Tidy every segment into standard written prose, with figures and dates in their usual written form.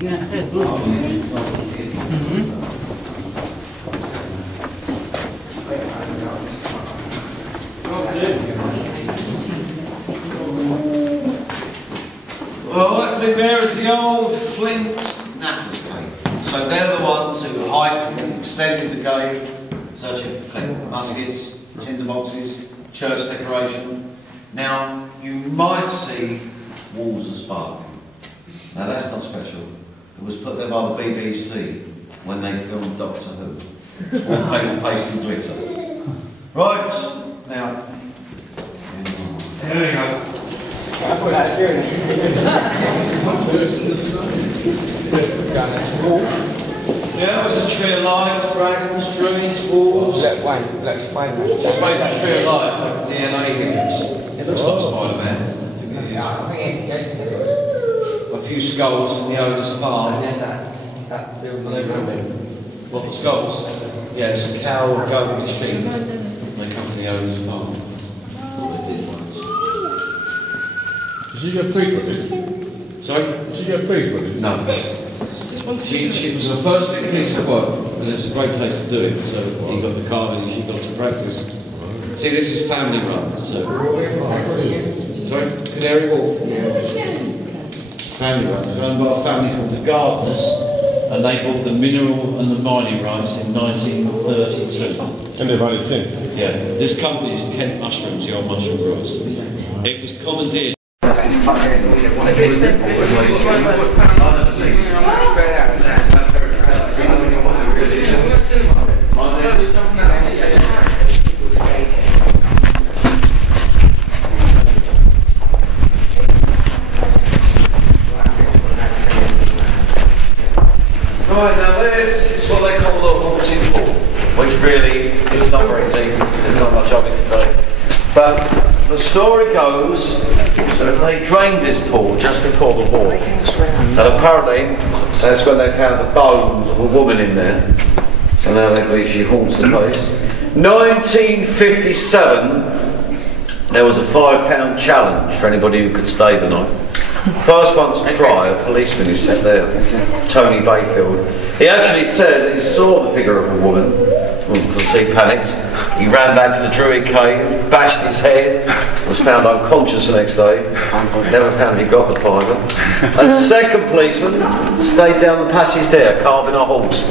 Well, that thing there is the old flint knappers cave. So they're the ones who hiked and extended the cave, searching for flint, muskets, tinder boxes, church decoration. Now, you might see walls of sparkling. Now that's not special. It was put there by the BBC when they filmed Doctor Who. All paper, paste and glitter. Right, now, there we go. Yeah, it was a tree of life, dragons, druids, wolves. Let's explain that. It's made a tree of life, DNA hints. It looks like Spider-Man. A few skulls in the owner's farm. What, the skulls? Yeah, it's a cow, a goat and a sheep. They come from the owner's farm. They did once. Did she get paid for this? Sorry? Did she get paid for this? No. She was her first big piece of work, and it was a great place to do it, so he got the carving and she got to practice. See, this is family run, so... Sorry? Canary Wharf? Yeah. Family run. It was run by a family called the Gardeners, and they bought the mineral and the mining rights in 1932. And they've had it since? Yeah. This company is Kent Mushrooms, the old mushroom growers. It was commandeered. Right, now this is what they call the haunted pool, which really is not very deep, there's not much of it today. But the story goes that they drained this pool just before the war. And apparently that's when they found the bones of a woman in there. So now they believe she haunts the place. 1957, there was a £5 challenge for anybody who could stay the night. First one to try, a policeman who sat there, Tony Bayfield. He actually said that he saw the figure of a woman, because he panicked. He ran back to the Druid cave, bashed his head, was found unconscious the next day. Never found he got the fiver. A second policeman stayed down the passage there, carving a horse.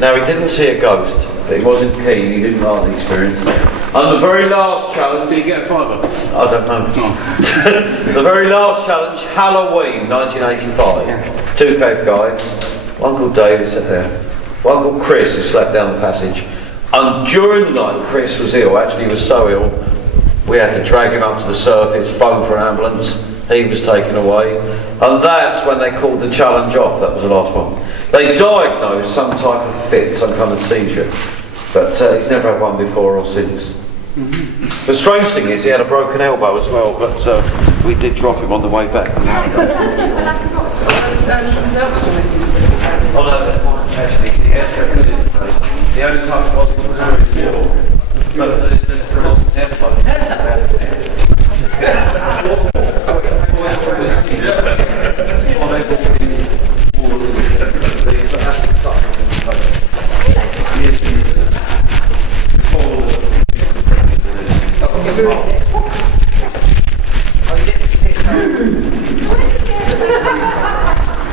Now he didn't see a ghost, but he wasn't keen, he didn't like the experience. And the very last challenge... Did he get a fiver? I don't know. The very last challenge, Halloween 1985. Two cave guides, one called David sat there, one called Chris who slept down the passage. And during the night, Chris was ill, actually he was so ill, we had to drag him up to the surface, phone for an ambulance, he was taken away. And that's when they called the challenge off, that was the last one. They diagnosed some type of fit, some kind of seizure, but he's never had one before or since. The strange thing is he had a broken elbow as well, but we did drop him on the way back. Oh no, actually, the only time it wasn't very pure, but the airflow.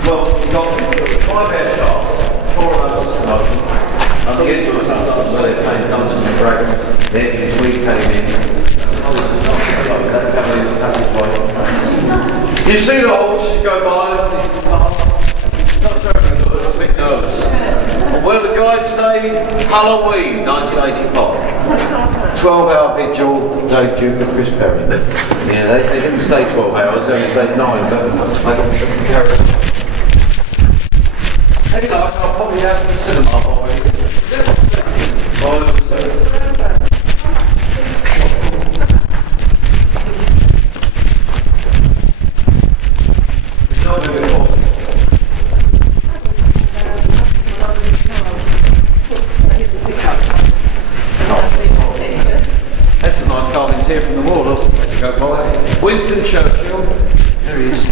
Well, we've got 5 air shafts, 4 of those are open, and the entrance is where they're playing Dungeons and Dragons. The entrance we came in, you see the horse, you go by, not very good, I'm a bit nervous. And where the guide stayed, Halloween 1985. 12-hour vigil, Dave Duke and Chris Perry. Yeah, they didn't stay 12 hours, they only stayed 9, but they got carried on. Anyway, I'll probably have the cinema by That's some nice carvings here from the wall, look. Go by. Winston Churchill, there he is.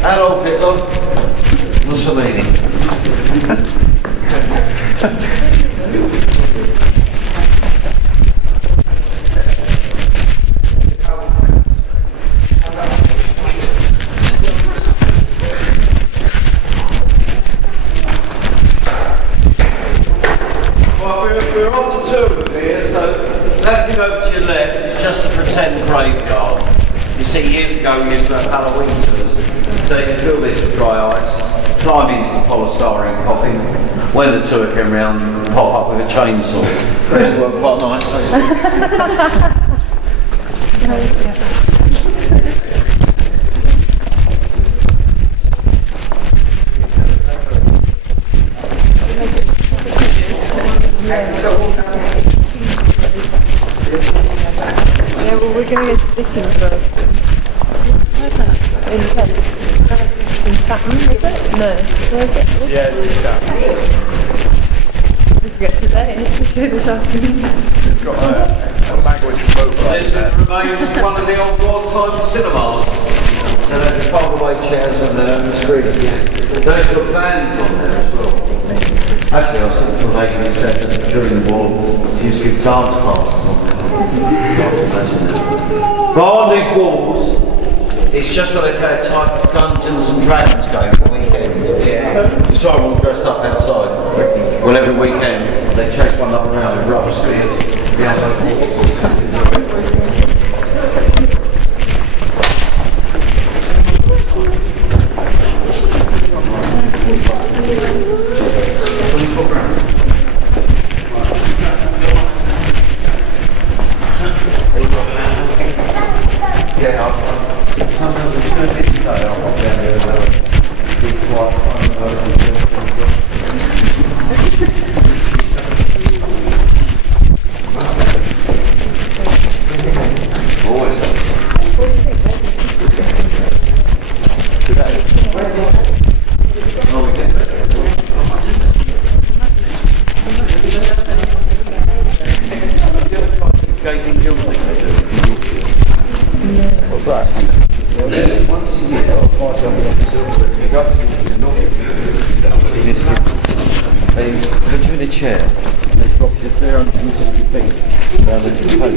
Adolf Hitler. The Mussolini. We're on the tour here, so that thing over to your left is just a pretend graveyard. You see, years ago we used to have Halloween tours, so you can fill this with dry ice, climb into the polystyrene coffin. When the tour came round, you can pop up with a chainsaw. It worked quite nice. Yeah, well, we're going to go to Dickens first. Where's that? In Kent. In Chatham, is it? No. Where is it? Yeah, it's in Chatham. We can get today. We can go this afternoon. It's got a language boat right This there. remains one of the old wartime cinemas. So there's fold-away chairs and the screen. There's some bands on there as well. Actually, I was talking to a lady who said that during the war, she used to give dance classes on there. But on these walls, it's just where they play a type of Dungeons and Dragons game for weekends. You saw them all dressed up outside. Well, every weekend they chase one up around with rubber spears. They put you in a chair and they drop you 360 feet down the coast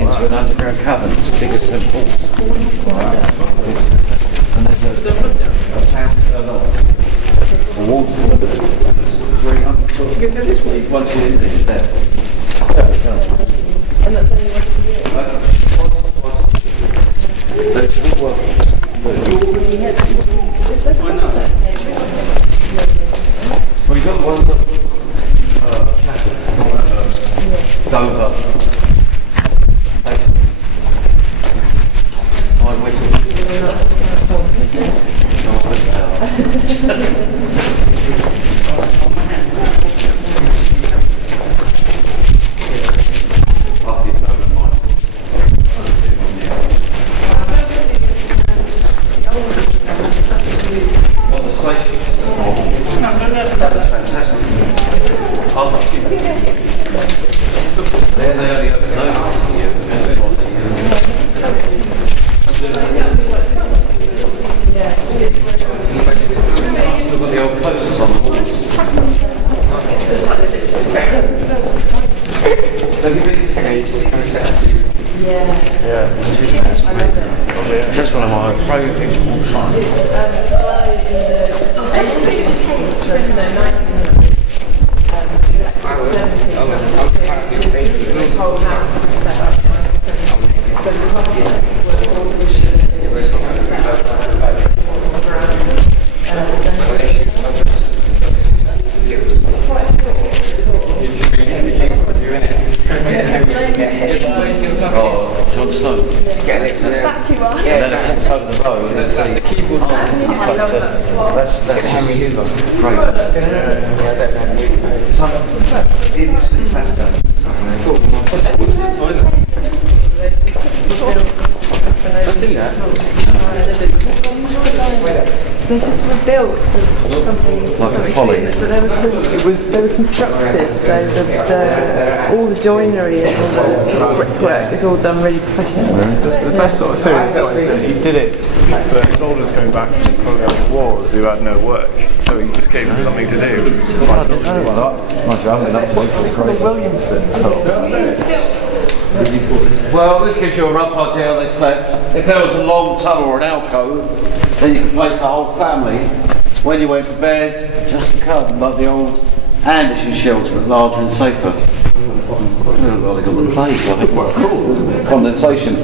into an underground cavern as big as St Paul's. And there's a town a waterfall there. 300 foot. You can go this way. Once you're in there, you're there. And that's only once a year. So it's good work. Well, you've got the ones that Dover, my That's one of my favourite things of all time. John Snow. And then it walks over the road and there's the keyboard buttons in place. That's Henry Hoover. Great. Idiocy fascinating. I've seen that. They just were built as companies, like a folly. but they were constructed, so all the joinery and all the sort of brickwork is all done really professionally. The best sort of theory is that he did it for soldiers coming back from the wars who had no work. so he just gave him something to do. Williamson. Well, this gives you a rough idea how they slept. If there was a long tunnel or an alcove, then you could place the whole family. When you went to bed, just a curtain like the old Anderson shelter, but larger and safer. Well, they got the plague, I think. Quite cool, isn't it? Condensation.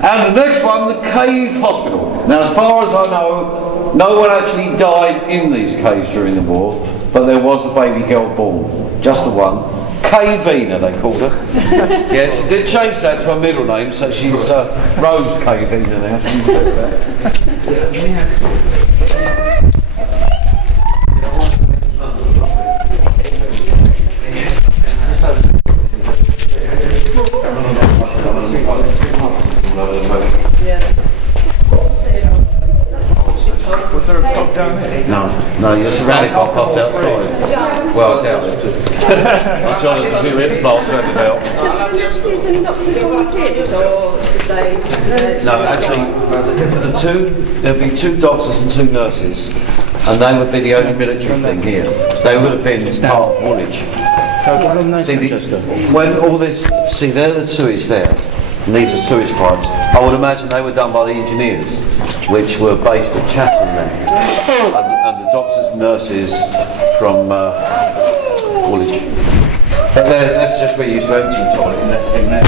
And the next one, the cave hospital. Now, as far as I know, no one actually died in these caves during the war, but there was a baby girl born. Just the one. Caveina, they called her. Yeah, she did change that to her middle name, so she's Rose Caveina now. Was there a pub down here? No, you're surrounded by pubs outside. Well, I doubt it. I'm sure there's a few in flights around about. No, actually, there'd be 2 doctors and 2 nurses, and they would be the only military thing here. They would have been part of Woolwich. When all this, there are the sewage there, and these are sewage pipes. I would imagine they were done by the engineers, which were based at Chatham then, and the doctors and nurses from Woolwich. But that's just where you used to empty the toilet and that thing there.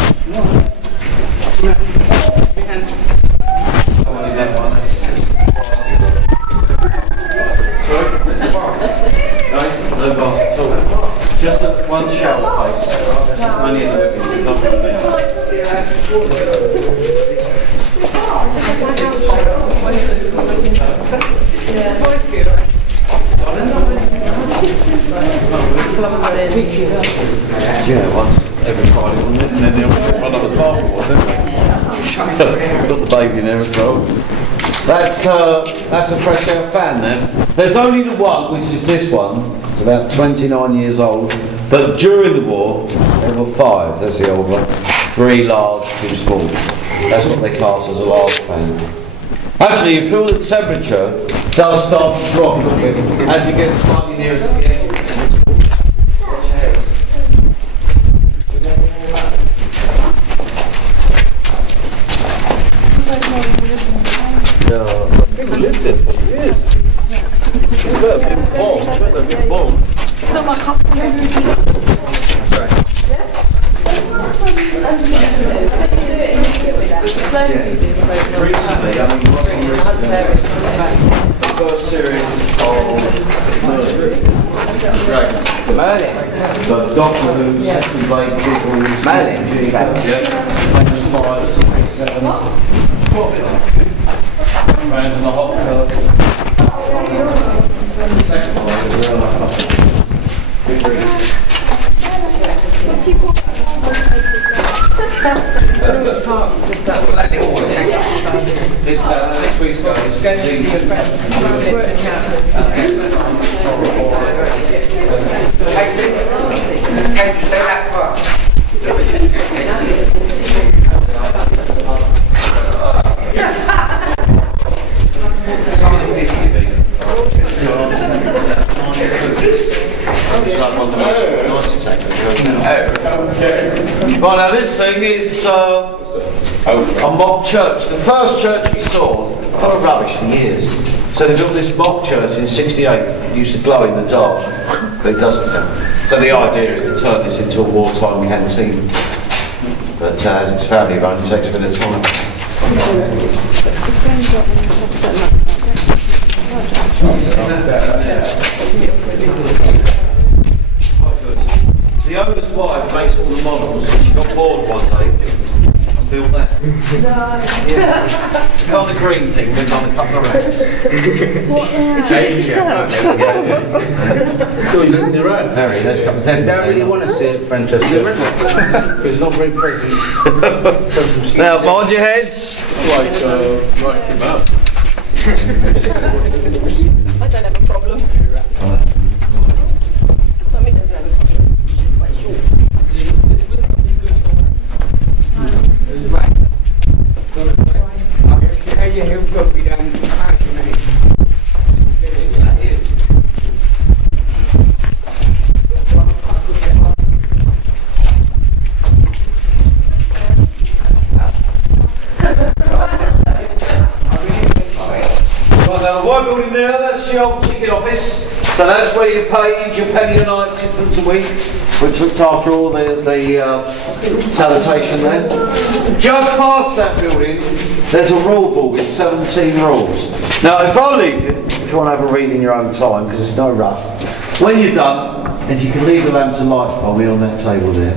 Just one shower place. Only in the living room, nothing in there. Yeah, once every Friday, wasn't it? And then the other one was basketball, didn't they? Got the baby in there as well. That's a fresh air fan then. There's only the one, which is this one. It's about 29 years old. But during the war, there were 5. There's the old one. 3 large, 2 small. That's what they class as a large fan. Actually, you feel the temperature does start to drop a little bit as you get slightly nearer to the end. Watch your heads. People lived there for years. It's better than bombed. It's better than bombed. So my cup is Recently, I mean, what's on the first series of Dragons. Merlin. The Doctor Who, Sexton Blade, Giggles, Merlin. Round in the hot curve. The second one is big rings. It's about 6 weeks ago. It's Casey, stay that far. Right, now this thing is a mock church. The first church we saw, full of rubbish for years. So they built this mock church in '68. It used to glow in the dark, but it doesn't now. So the idea is to turn this into a wartime canteen. But as it's family run, it takes a bit of time. The owner's wife makes all the models. She got bored one day and built that. Yeah. It's kind of green thing, but on a couple of racks. Harry, there's a couple of them. I don't really want to see it, Francesca, because it's not very present. Now, mind your heads. Like, right kebab. I don't have a problem. Tommy doesn't have a problem. She's quite short. Yeah, he'll go be down. ticket office. So that's where you pay your penny a night, £6 a week, which looks after all the sanitation there. Just past that building, there's a rule book with 17 rules. Now, if I leave you, if you want to have a read in your own time, because there's no rush, when you're done, if you can leave the lamps and lights for me on that table there,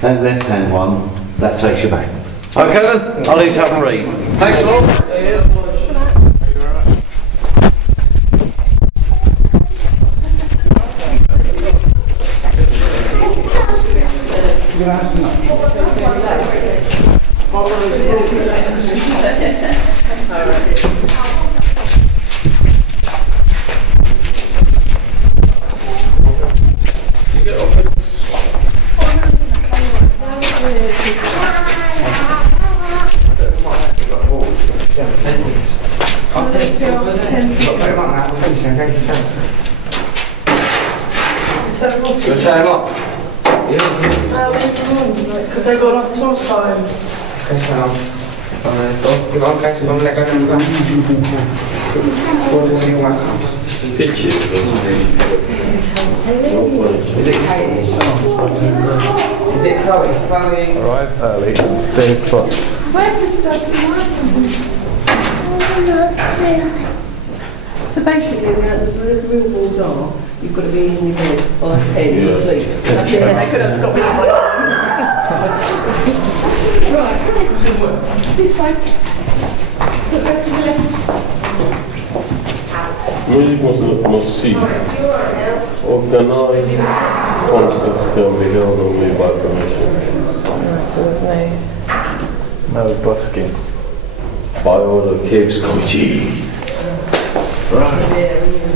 that left-hand one, that takes you back. Okay then, I'll leave you to have a read. Thanks a lot. Because they got off tour time. Pictures. Is it Chloe? Arrive early and stay put. Where's the stuff? So basically, the real rules are you've got to be in your bed by 10 to sleep. That's it. They could have got me on my Right, this way. Music must cease. Organized concerts can be held only by permission. So there's No busking. By order of Caves Committee. Right. no...